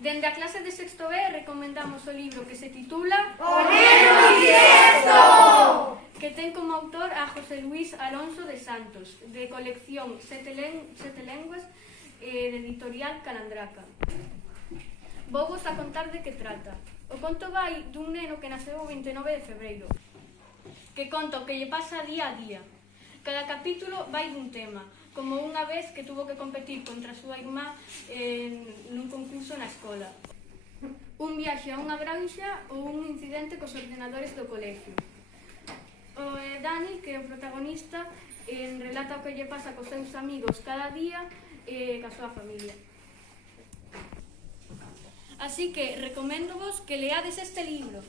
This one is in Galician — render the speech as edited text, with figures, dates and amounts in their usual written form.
Dende a clase de sexto B recomendamos o libro que se titula O neno bisiesto, que ten como autor a José Luis Alonso de Santos, de colección Sete Lenguas, de editorial Calandraca. Vou vos a contar de que trata. O conto vai dun neno que naceu o 29 de febreiro, que conta o que lle pasa día a día. Cada capítulo vai dun tema, como unha vez que tuvo que competir contra a súa irmá nun concurso na escola, un viaxe a unha granxa ou un incidente cos ordenadores do colegio. O Dani, que é o protagonista, relata o que lle pasa cos seus amigos cada día e ca súa familia. Así que recoméndovos que leades este libro.